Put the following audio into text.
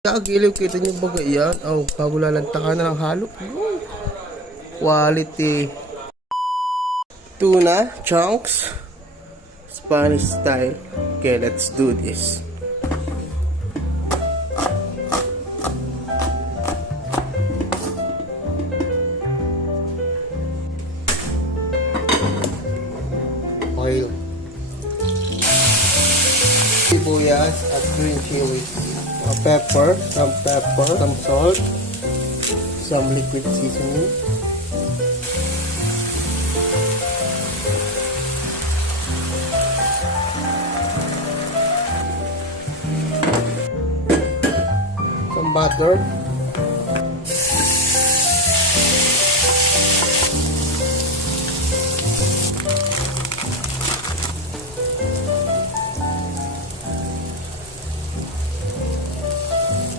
Kagiliw, kita nyo ba yan? Oh, bago lalantakan na ng halo. Quality. Tuna, chunks. Spanish style. Okay, let's do this. Oil. Sibuyas at green chili. Pepper, some salt, some liquid seasoning. Some butter.